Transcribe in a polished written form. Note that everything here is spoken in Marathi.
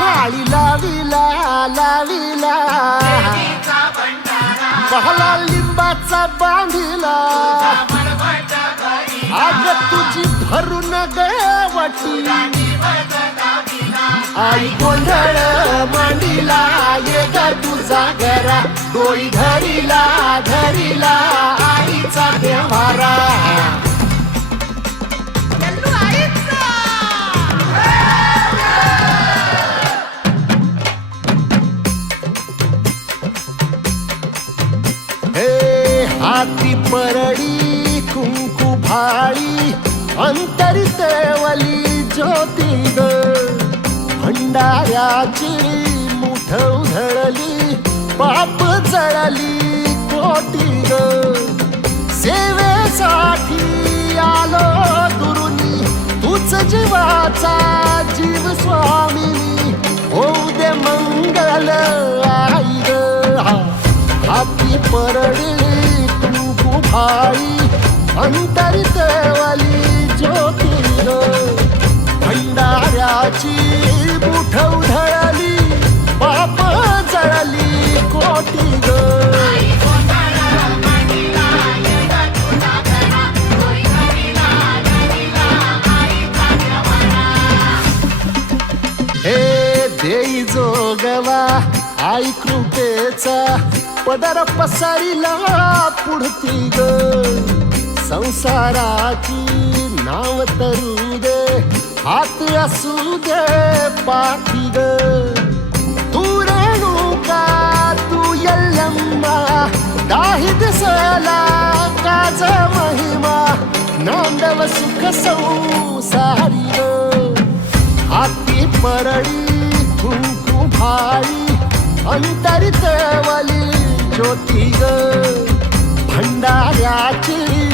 पाळी लाविला लाविला पहला लिंबाचा बांधिला आग तुझी भरून गवटी आई गोंधळ मांडीला ये ग तुझा घरा डोई धरीला धरीला आईचा देवारा हाती परडी कुंकू भाळी अंतरितेवली ज्योती ग भंडाऱ्याची मुठ उधळली पाप जळली कोटी ग सेवेसाठी आलो दुरुनी तूच जीवाचा जीव स्वामिनी होऊ दे मंगल आई ग हाती परडी भाई अंतरितेवली ज्योती ग भंडाऱ्याची मुठ उधळली पाप जळली कोटी ग हे देई जोगवा आई कृपेचा पदर पसरिला पुढती ग संसाराची नाव तरू दे हात असू दे पाठी ग तू रेणुका तू यल्लम्मा दाही दिसला काज महिमा नांदव सुख संसारी ग हाती परडी कुंकू भाई अंतरितेवली ज्योती ग भंडाऱ्याची